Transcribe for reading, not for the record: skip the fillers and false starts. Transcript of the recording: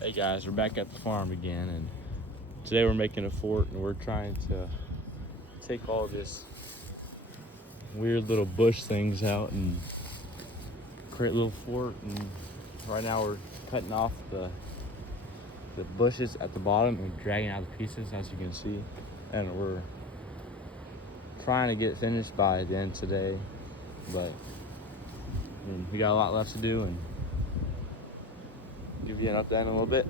Hey guys, we're back at the farm again, and today we're making a fort, and we're trying to take all this weird little bush things out and create a little fort. And right now we're cutting off the bushes at the bottom and dragging out the pieces, as you can see, and we're trying to get finished by the end today, but we got a lot left to do, and give you an update in a little bit.